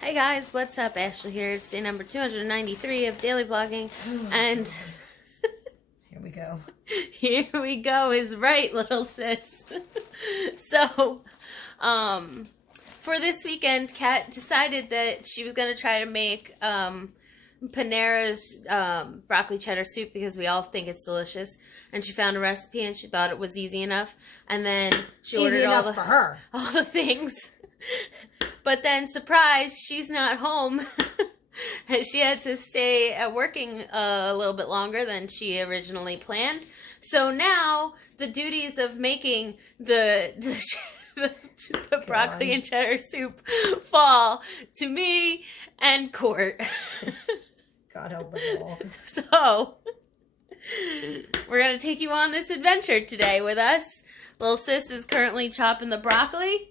Hey guys, what's up? Ashley here. It's day number 293 of daily vlogging, and here we go. Here we go is right, little sis. So, for this weekend, Kat decided that she was going to try to make Panera's broccoli cheddar soup because we all think it's delicious. And she found a recipe and she thought it was easy enough. And then she ordered all the things. But then, surprise, she's not home. She had to stay working a little bit longer than she originally planned. So now the duties of making the broccoli and cheddar soup fall to me and Cort. God help us all. So we're going to take you on this adventure today with us. Little sis is currently chopping the broccoli.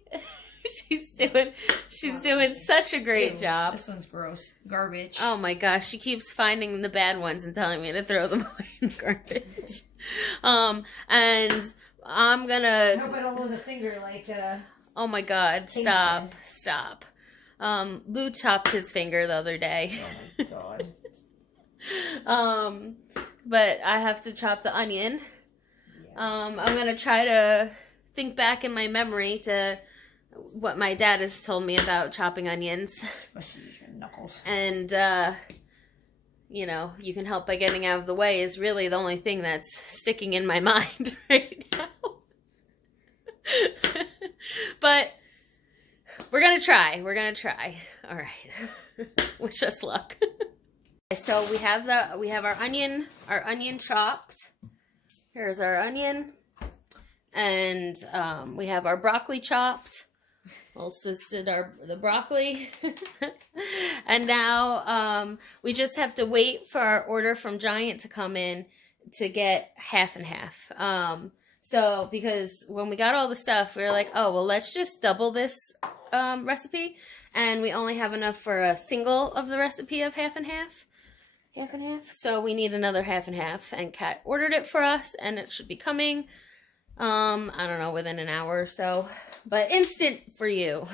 She's doing such a great job. This one's gross. Garbage. Oh my gosh, she keeps finding the bad ones and telling me to throw them away in the garbage. And I'm gonna... How about all of the finger, like, oh my god, stop. Lou chopped his finger the other day. Oh my god. But I have to chop the onion. Yes. I'm gonna try to think back in my memory to what my dad has told me about chopping onions. Especially use your knuckles. And, you know, you can help by getting out of the way is really the only thing that's sticking in my mind right now. But we're going to try. We're going to try. All right. Wish us luck. So we have our onion chopped. Here's our onion. And we have our broccoli chopped. Well, sis did the broccoli. And now we just have to wait for our order from Giant to come in to get half and half. So because when we got all the stuff, we were like, oh, well, let's just double this recipe. And we only have enough for a single of the recipe of half and half. Half and half. So we need another half and half. And Kat ordered it for us, and it should be coming. I don't know, within an hour or so, but instant for you.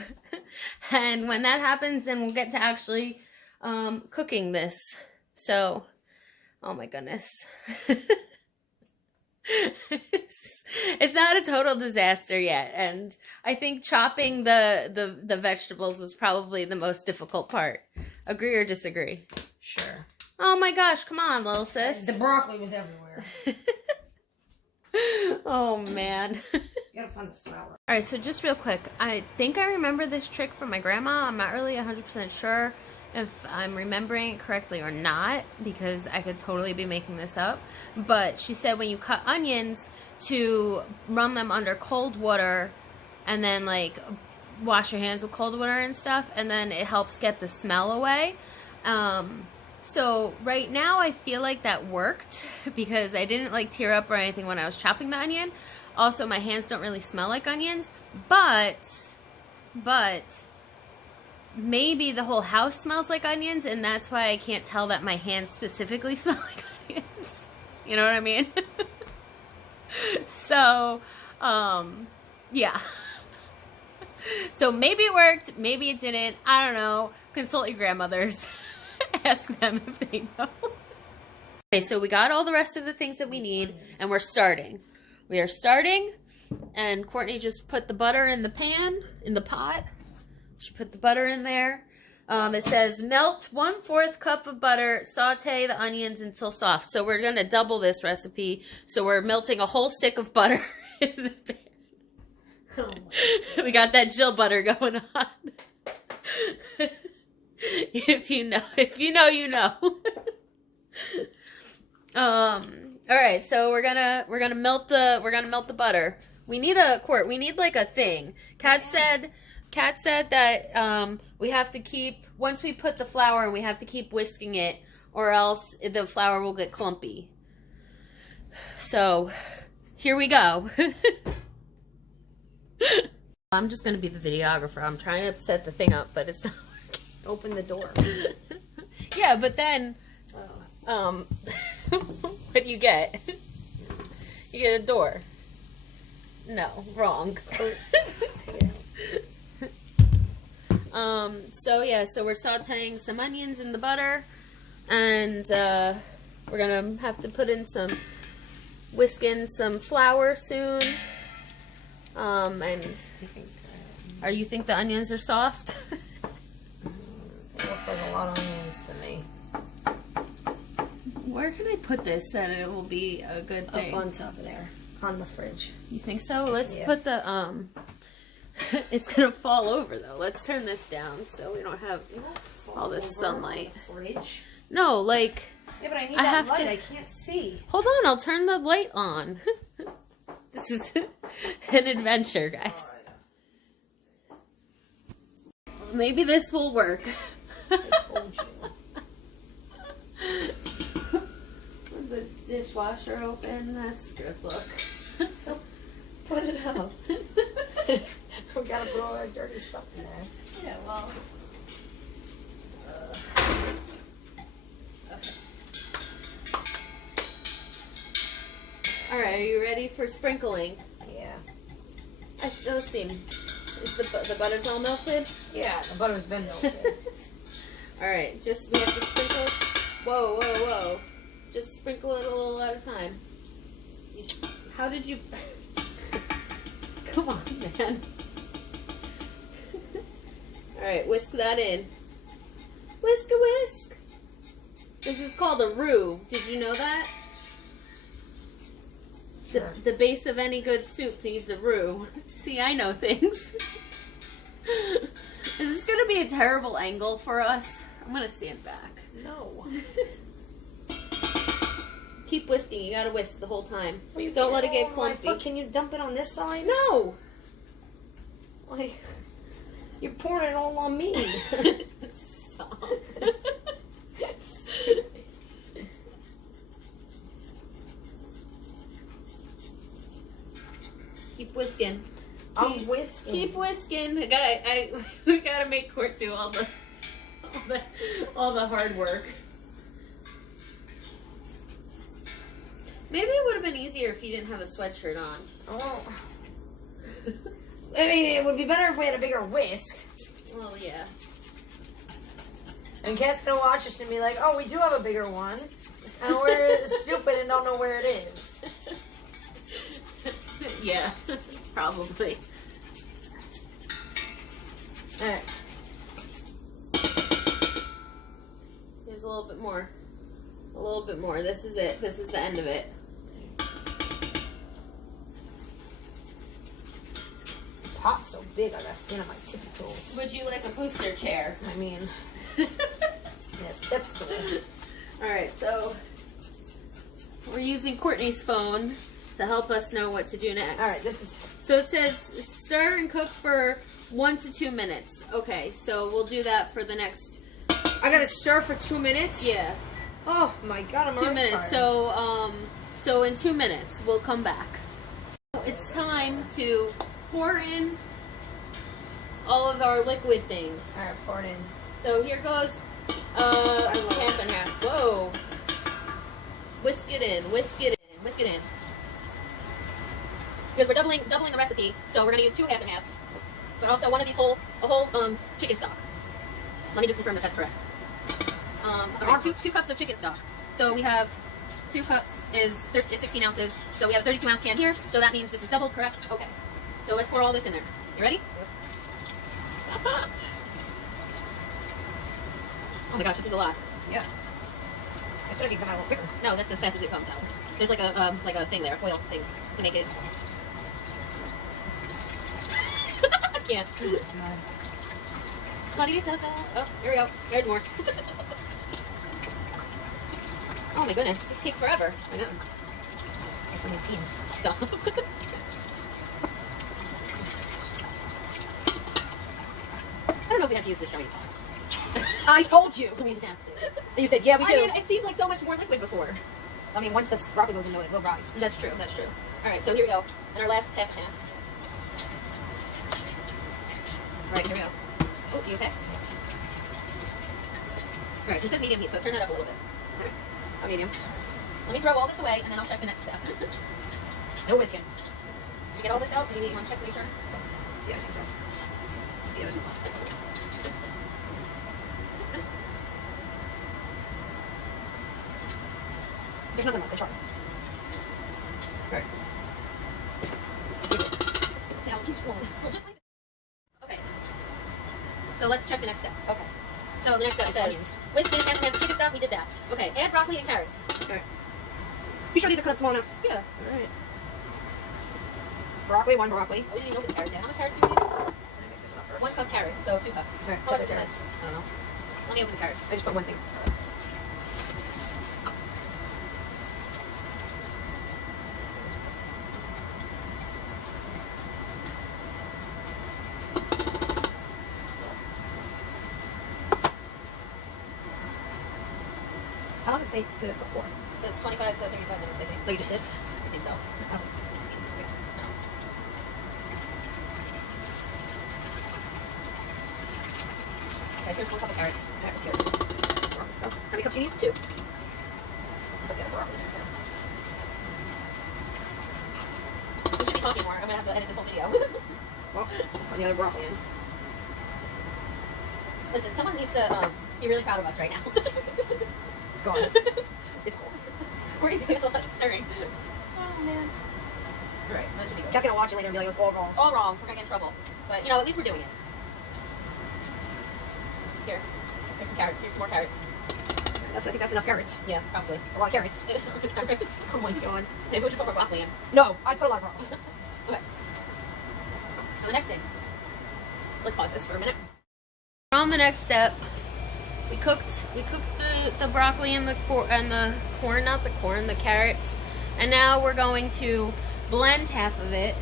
And when that happens, then we'll get to actually, cooking this. So, oh my goodness. It's not a total disaster yet. And I think chopping the vegetables was probably the most difficult part. Agree or disagree? Sure. Oh my gosh, come on, little sis. The broccoli was everywhere. Oh, man. You gotta find the flour. Alright, so just real quick. I think I remember this trick from my grandma. I'm not really 100% sure if I'm remembering it correctly or not, because I could totally be making this up. But she said when you cut onions, to run them under cold water and then, like, wash your hands with cold water and stuff, and then it helps get the smell away. So right now I feel like that worked because I didn't like tear up or anything when I was chopping the onion. Also, my hands don't really smell like onions, but maybe the whole house smells like onions, and that's why I can't tell that my hands specifically smell like onions. You know what I mean? So, yeah. So maybe it worked, maybe it didn't. I don't know. Consult your grandmothers. Ask them if they know. Okay, so we got all the rest of the things that we need, and we're starting. We are starting, and Courtney just put the butter in the pan, in the pot. She put the butter in there. It says, melt 1/4 cup of butter, saute the onions until soft. So we're going to double this recipe. So we're melting a whole stick of butter in the pan. Oh my. We got that Jill butter going on. If you know, you know. All right, so we're gonna melt the butter. We need we need like a thing. Kat said that we have to keep, once we put the flour in, we have to keep whisking it, or else the flour will get clumpy. So here we go. I'm just gonna be the videographer. I'm trying to set the thing up, but it's not. Open the door. Yeah, but then, what do you get? You get a door. No, wrong. So yeah, so we're sauteing some onions in the butter, and we're gonna have to put in whisk in some flour soon. And you think the onions are soft? It looks like a lot of onions to me. Where can I put this so that it will be a good thing? Up on top of there, on the fridge. You think so? Let's put the it's gonna fall over though. Let's turn this down so we don't have all this sunlight. Fridge. No, like. Yeah, but I need I that have light. to- I can't see. Hold on, I'll turn the light on. This is an adventure, guys. Maybe this will work. I told you. With the dishwasher open, that's good. Look. So put it out. We gotta put all our dirty stuff in there. Yeah, well. All right, are you ready for sprinkling? Yeah. Let's see. Is the butter's all melted? Yeah, the butter's been melted. All right, we have to sprinkle. Whoa, whoa, whoa! Just sprinkle it a little at a time. How did you? Come on, man. All right, whisk that in. Whisk a whisk. This is called a roux. Did you know that? Sure. The base of any good soup needs a roux. See, I know things. Is this going to be a terrible angle for us? I'm going to stand back. No. Keep whisking. You got to whisk the whole time. Well, Don't let it get my clumpy. foot. Can you dump it on this side? No! Like, you're pouring it all on me. Stop. Keep whisking. I'm whisking. Keep whisking. We gotta make Cort do all the hard work. Maybe it would have been easier if you didn't have a sweatshirt on. Oh. I mean, it would be better if we had a bigger whisk. Well, yeah. And Kat's gonna watch us and be like, "Oh, we do have a bigger one, and we're stupid and don't know where it is." Yeah, probably. All right. There's a little bit more. A little bit more. This is it. This is the end of it. The pot's so big, I got skin on my tippy toes. Would you like a booster chair? I mean, yeah, step stool. Alright, so we're using Courtney's phone to help us know what to do next. All right, this is. So it says stir and cook for 1 to 2 minutes. Okay, so we'll do that for the next. I gotta stir for 2 minutes. Yeah, Oh my God, I'm 2 already minutes. tired. So in 2 minutes we'll come back. It's time to pour in all of our liquid things. All right, pour it in. So here goes half and half. Whoa. Whisk it in, whisk it in, whisk it in. Because we're doubling the recipe, so we're gonna use 2 half and halves. But also one of these a whole chicken stock. Let me just confirm that that's correct. Okay, 2 cups of chicken stock. So we have 2 cups is 16 ounces. So we have a 32 ounce can here. So that means this is doubled, correct? Okay. So let's pour all this in there. You ready? Yep. Oh my gosh, this is a lot. Yeah. I thought it could come out a little quicker. No, that's as fast as it comes out. There's like a thing there, a foil thing to make it. I can't. Oh, here we go. There's more. Oh my goodness, this takes forever. I know. It's something peen. Stop. I don't know if we have to use this shiny pot. I told you. We have to. And you said, yeah, we do. I mean, it seemed like so much more liquid before. I mean, once the broccoli goes into it, it will rise. That's true, that's true. Alright, so here we go. And our last half and half. Alright, here we go. Oh, you okay? Alright, this is medium heat, so turn that up a little bit. Alright, So medium. let me throw all this away, and then I'll check the next step. No whisking. Did you get all this out? Do you want to check to make sure? Yeah, I think so. Yeah, there's no box. There's nothing left. It's sharp. Right. Tail keeps flowing. We'll just leave it. Okay. So let's check the next step. Okay. So the next step says, whisk in half and half of chicken stock. We did that. Okay. Add broccoli and carrots. Okay. You sure these are cut up small enough? Yeah. Alright. Broccoli, 1 broccoli. Oh, we didn't even open the carrots yet. How much carrots do we need? I'm gonna mix this up first. 1 cup carrot, so 2 cups. Okay, How much put is the this? I don't know. Let me open the carrots. I just put 1 thing. How long does it take to cook for? It says 25 to 35 minutes, I think. Like it just sits? I think so. Oh. No. Okay, here's 1 cup of carrots. Alright, okay. Broccoli stuff. How many cups do you need? 2. Put that broccoli in there. We should be talking more. I'm gonna have to edit this whole video. Well, put the other broccoli in. Listen, someone needs to be really proud of us right now. Gone. This is difficult. We're doing a lot of stirring. Oh man. Alright, that should be good. Cat's gonna watch it later and be like, it was all wrong. All wrong. We're gonna get in trouble. But you know, at least we're doing it. Here. Here's some carrots. Here's some more carrots. I think that's enough carrots. Yeah, probably. A lot of carrots. It is a lot of carrots. Oh my god. Maybe we should put more broccoli in. No, I put a lot of broccoli. Okay. So the next thing. Let's pause this for a minute. On the next step, we cooked the broccoli and the carrots, and now we're going to blend half of it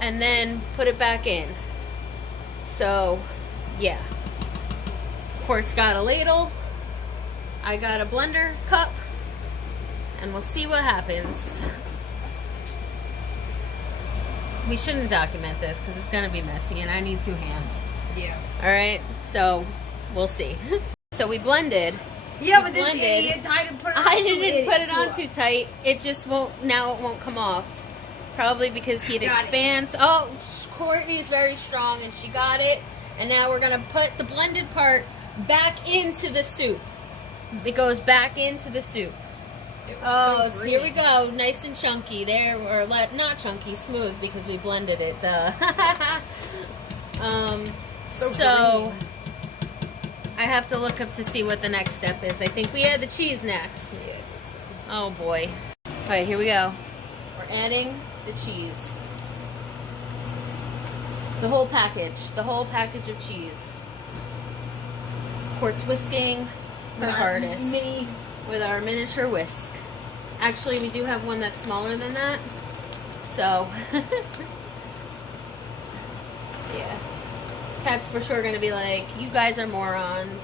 and then put it back in. So, yeah. Cort's got a ladle, I got a blender cup, and we'll see what happens. We shouldn't document this because it's gonna be messy, and I need 2 hands. Yeah. Alright, so we'll see. So we blended. Yeah, We but this blended. idiot tried to put it on I too didn't put it on too too tight. It just won't, now it won't come off. Probably because heat Got it. expands. Oh, Courtney's very strong and she got it. And now we're going to put the blended part back into the soup. It goes back into the soup. Oh, so here we go. Nice and chunky. There, or not chunky, smooth because we blended it. So I have to look up to see what the next step is. I think we add the cheese next. Yeah, I think so. Oh boy. Alright, here we go. We're adding the cheese. The whole package. The whole package of cheese. Quartz whisking her hardest. With our miniature whisk. Actually, we do have one that's smaller than that. So, yeah. Cat's for sure going to be like, you guys are morons.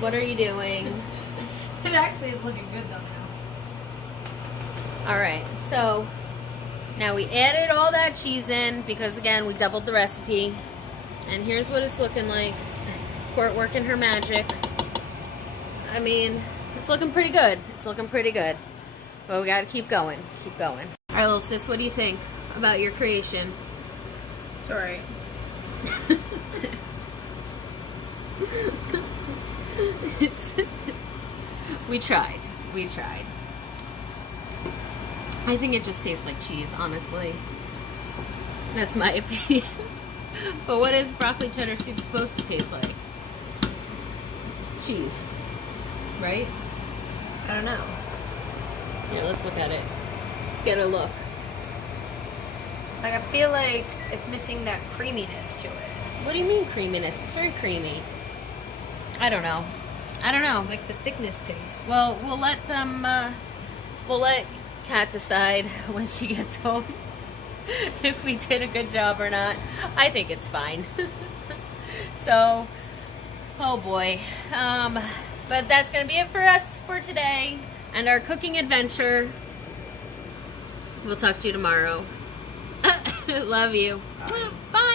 What are you doing? It actually is looking good though now. Alright, so now we added all that cheese in because, again, we doubled the recipe. And here's what it's looking like. Court working her magic. I mean, it's looking pretty good. It's looking pretty good. But we got to keep going. Keep going. Alright, little sis, what do you think about your creation? It's alright. We tried. I think it just tastes like cheese, honestly. That's my opinion. But what is broccoli cheddar soup supposed to taste like? Cheese. Right? I don't know. Here, let's look at it. Let's get a look. Like, I feel like it's missing that creaminess to it. What do you mean creaminess? It's very creamy. I don't know. Like the thickness taste. Well, we'll let them, we'll let Kat decide when she gets home if we did a good job or not. I think it's fine. So, oh boy. But that's going to be it for us for today and our cooking adventure. We'll talk to you tomorrow. Love you. Bye.